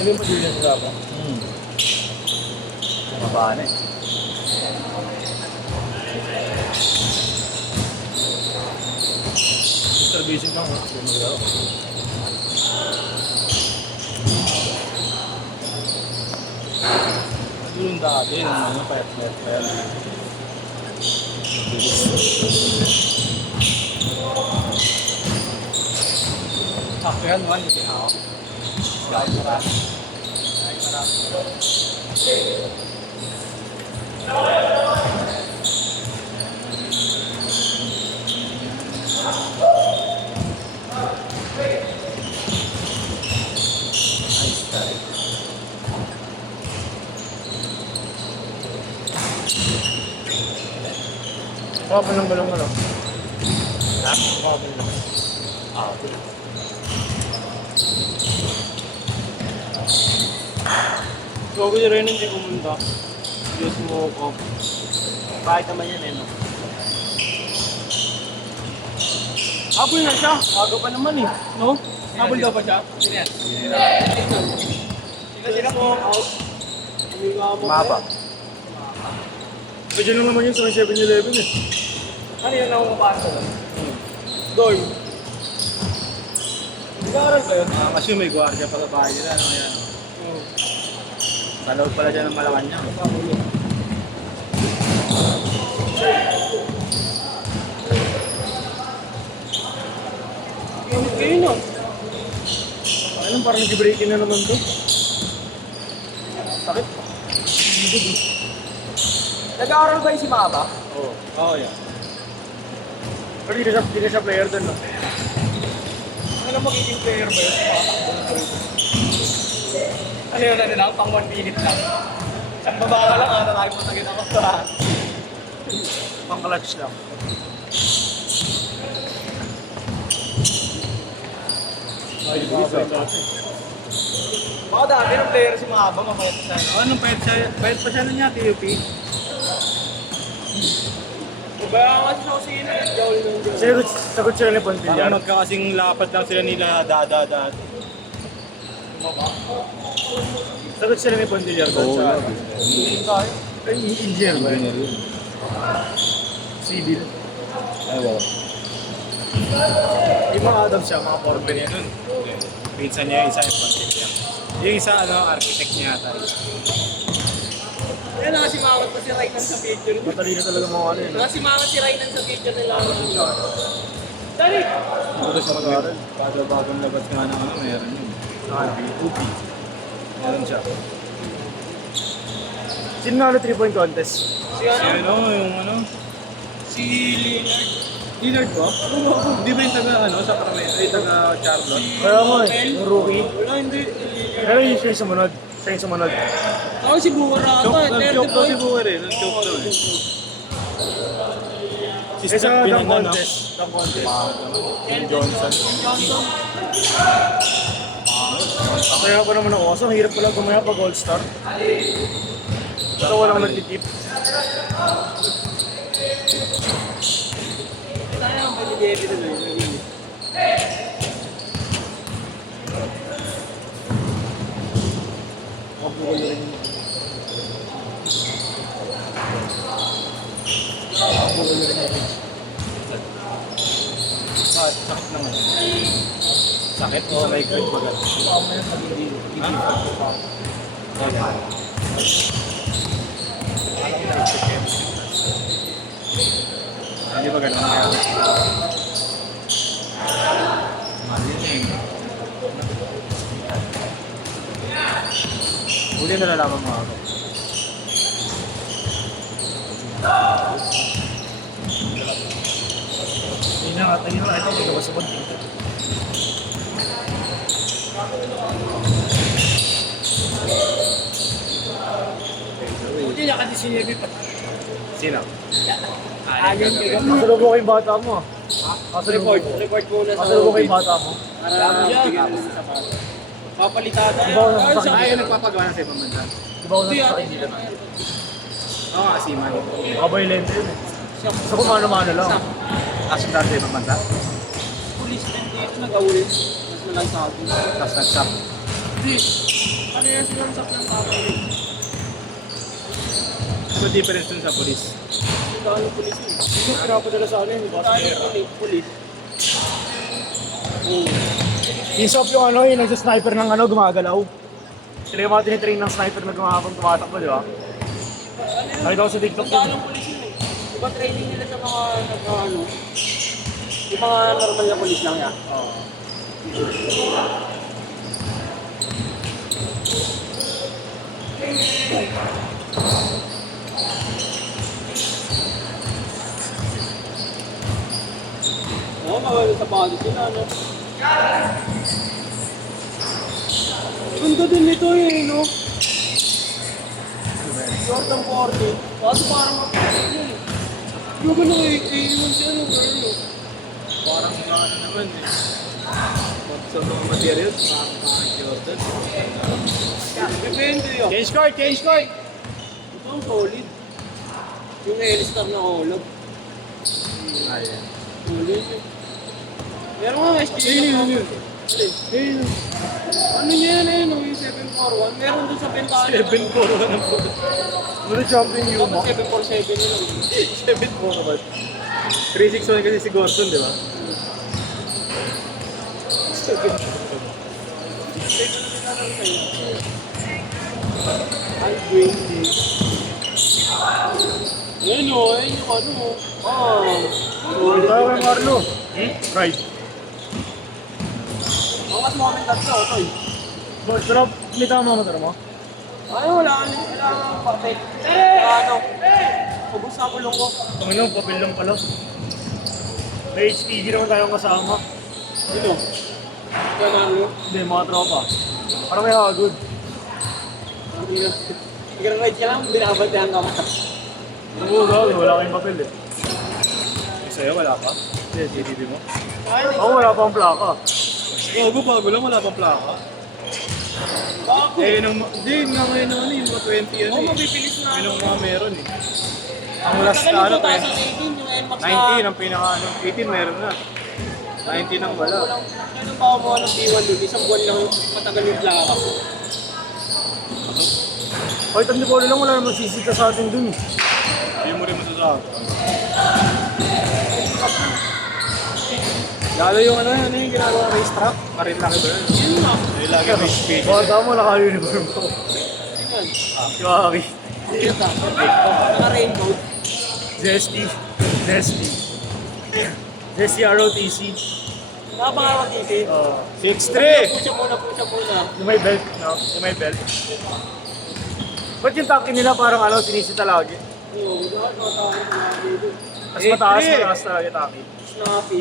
Hindi mo din sa ba? Mababa na eh. Distribution lang, ha? Yung dati, nung ano, payat-payat pa yan. Sakto yan, man, hindi ako. Dahil marami. Dahil marami. Kapal ng balong ano? Ha? Kapal lang. Ah, okay. So, ako rin hindi pumunta. Diyos mo ako. Kahit naman yan eh, no? Habol na siya. Aga pa naman eh, no? Habol daw pa siya. Sino yan? Sino po? Maba. Pwede lang naman yun sa 7-Eleven eh. Ano yun ako mapasok? Dorm. Nag-aaral kayo? Kasi may gwardiya pa sa bahay nila. Ano yan? Kalood pala dyan ng Malacanang. Kayo no? Anong parang nag-breaking na naman to? Sakit. Nag-aaral ba yung si Maba? Oo. Oo, yan. Pero hindi na siya player dun, no? Ano magiging player ba yun? Ano yun, ano lang? Pang 1 minute lang. Sa baba ka lang, ano tayo mo tagin ako sa pang clutch lang. Ay, baka dati ng player si Mahaba, mapayat siya. Anong payat siya? Payat pa siya nun niya, TUP? Kaya kasi sa kusina, sagot sila ni Pontillar. Magkakasing lapad lang sila nila dada. Sagot sila ni Pontillar doon sa... Ay, engineer ba yun? Civil. Ay, wow. Yung mga Adam siya, mga foreman niya nun. Pinsan niya, isa yung Pontillar. Yung isa, architect niya ata. Kaya nakasimangot pa si Raynan sa picture. Matalino talaga mga ano yun. Nakasimangot si Raynan sa picture nila. Dali! Ito siya mag-aaral. Bagong labas nga ng meron yun. UP. Meron siya. Sino nalo 3-point contest? Si ano? Yung ano? Si Leonard. Leonard ba? Hindi ba yung taga sa Paramesa? Ay, taga Charlotte? Kaya mo yung rookie. Wala, hindi. Pero yung siya yung sumunod. Siya yung sumunod. Ako si Buwar ata. Nag-choke daw si Buwer eh. Nag-choke daw eh. Si Steph Pinina, no? Dunk contest. Phil Johnson. Johnson. Kaya ko naman ako. So, hirap ko lang gumaya pag All-Star. Pero walang nagtitip. Sayang, pwede Debbie na yun. Sakit naman. Sakit o like bagal? Hindi ba ganun kaya? Huli na nalaman mo ako. Hindi na nga, tingin na ito, hindi ka masukod dito. Buti niya kasi si Debbie pa. Sino? Ayun kayo. Kasalubong ko yung bata mo. Report muna sa Kasalubong ko yung bata mo. Para bigyan na sa bata. Papalitan na Di ba ako yan. nasasakit? Ayaw nagpapagawa na sa ibang bansa. Di ba ako nasasakit dito? Oo, asiman. Abay lente yun eh. So kumano-mano lang. Asundan sa ibang bansa. Police din dito nag-awin. Mas nalang sa akin. Tapos nag-stop. Hindi. Ano yan siguro sa plan tatay? Ano difference dun sa police? Hindi ka ano pulis yun. Hindi pinapadala sa ano yun, di ba? Tayo pulis. Isop yung ano, yung nagsa-sniper ng ano, gumagalaw. Sila yung mga tinitrain ng sniper na gumagapang tumatakbo, di ba? Nakita ko sa TikTok Ang yun. dalong pulis yun eh. Diba training nila sa mga ano? Yung mga normal na pulis lang yan. Oo. Oo, maganda sa body sila, ano? Ganda din nito eh, no? Jordan 40. Kaso parang mapapagod yun eh. Yung ano eh, yung si ano, girl, Parang ano naman eh. Pag sa mga materials, mga Jordan. depende yun. Change card, change card! Ito ang solid. Yung L-Star na collab. Ayan. Solid eh. Meron nga STL. Yun. Ano niya yan eh, no? Yung 741. Meron doon sa bentahan. 7-4 na po. Ano champion yun mo? 747 yun. 7-4 ba? 361 kasi si Gordon, di ba? Ay, green day. Ayun o, ayun yung ano o. Solid. Tayo kay Marlo. Right. Angat mo kami tatlo, Toy. Boss, pero may tama mo mo? Ay, wala kang parte. Ano? Ubus na kulong ko. Ano, papel lang pala. May HPG naman tayong kasama. Ito. Yan ano? Hindi, mga tropa. Parang may hagod. Nag-ride ka lang, binabantayan ka mo. Oo, gawin. Wala kayong papel eh. Sa'yo, wala pa? Hindi, GTV mo. Oo, wala pa ang plaka. Bago lang, wala pang plaka. Bakit? Eh, hindi, nga ngayon naman yung mga 20 ano Oo, eh. mabibilis na. Yun ang mga meron eh. Ang last Tagal na ano, yung 2018, yung NMAX na. 19 ang pinaka ano, 18 meron na. 19 ang wala. Kailan pa ako mga ng B1 doon? Isang buwan lang yung matagal yung plaka. Kahit ang Dipolo lang, wala namang sisita sa atin dun eh. Hindi mo rin masasabi. Lalo yung ano yung ginagawa race track, karin laki ba yun? Yun nga. Ay, lagi may speed. Bata mo, naka-uniform ko. Yun. Kiwaki. Yun na. Naka-rainbow. Zesty. Zesty. Zesty ROTC. Nakapangarap kasi. 6'3". Pucha muna. Yung may belt, no? Yung may belt. Ba't yung tanke nila parang ano, sinisita lagi? Oo, bakit mga tao sa mga dito? Mas mataas talaga yung tanke. Snappy.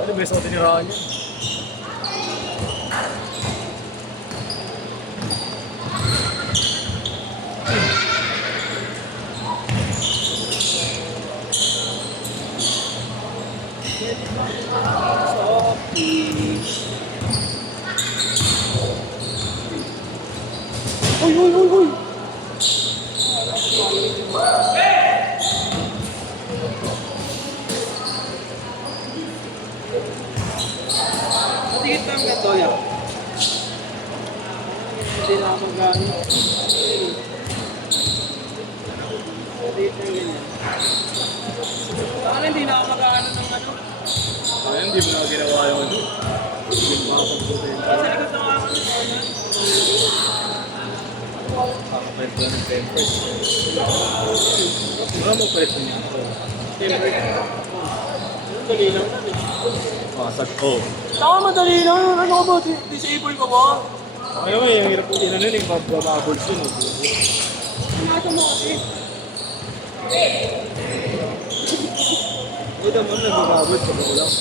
Ano ba yung tinirahan niya? Uy! Matigit lang ganito yan. Hindi na ako gano'n. Matigit lang ganyan. Saan hindi na ako mag-ano ng ano? Ayun, hindi mo na ginawa yung ano. Hindi mo makapagpapin. Sa likod ng ako ng ano? Makapagpapin ko ng temper. Mga magpalit niya ako. Tempered. Dali lang yan eh. Makasag ko. Saka madali lang yun. Ano ka ba? Disable ka ba? Ano ba yung hirap po yun ano yung mabababols yun. Ingata mo kasi. Ito mo nagbababols sa mga lang.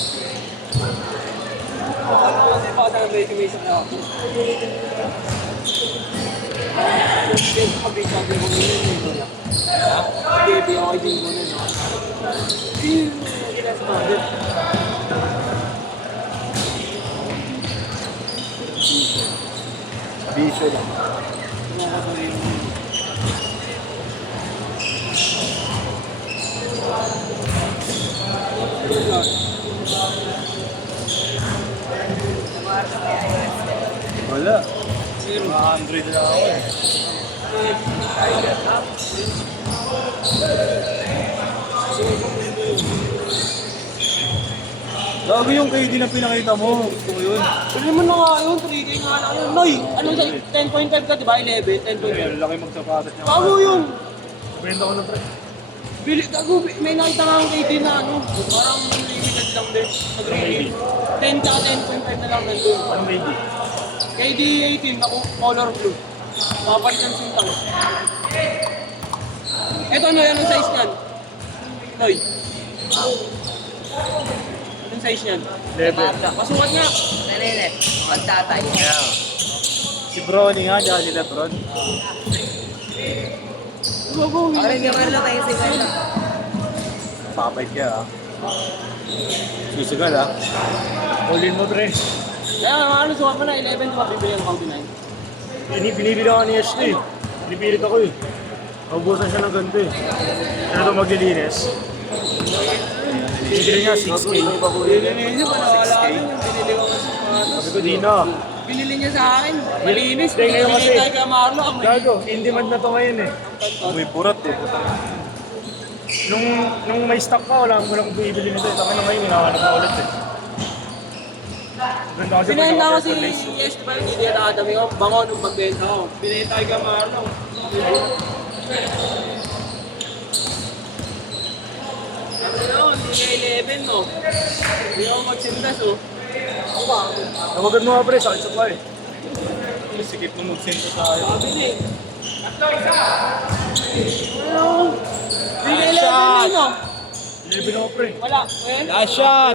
Ano kasi baka sa resume sa ako. Yung kabisa ko mo yun yun. Baby ako din mo nun. Hindi mo ginasabi. Bisyo lang. Wala. Mga Android na ako eh. Gago yung KD na pinakita mo. Gusto ko yun. Bili mo na nga yun, 3K nga lang yun. Noy, anong sa 10.5 ka, di ba? 11, 10.5. Ang laki magsapatos niya. Bago yun. Benta ko na pre. Bili, gago, may nakita nga ang KD na ano. Parang limited lang din. Nag-review. 10 tsaka 10.5 na lang nandun. Anong baby? KD 18, ako color blue. Papalitan sintang. Eto Noy, anong size niyan? Noy. Anong size niyan? Level. Masukat nga. Narinig, magtatay. Si Brony nga, tsaka si Lebron. Gago, Ako rin yung ano tayo si Kwenta. Papait ka ah. Susugal ah. All-in mo pre. Kaya ano, sukat mo na 11, di ba bibili ang Audi 9? Binibili ako ni Ash eh. Pinipilit ako eh. Naubusan siya ng ganito eh. Ano ito maglilinis? Binibili niya 6K. Binili niya, panawala ka yun. Binili ko kasi Sabi ko di na. binili niya sa akin. Malinis. Hindi, ngayon Binili kasi- tayo kay Marlo. Ang Gago, in demand na to ngayon eh. May purat eh. Nung may stock ka, wala akong bibili nito. Taka na ngayon, hinahanap ko ulit eh. Ganda kasi Pinahanda pag kasi naka-place. yes, di ba hindi niya nakadami ko. Bango nung pagbenta ko. Binili tayo kay Marlo. Sabi na, hindi niya 11 no. Hindi ako magsindas oh. Tawagan mo nga pre, sakit sa pa eh. Sikip na magsento tayo. Sabi niya eh. Ano? Hindi niya 11 no. Bibili ako pre. Wala. Well, Last shot!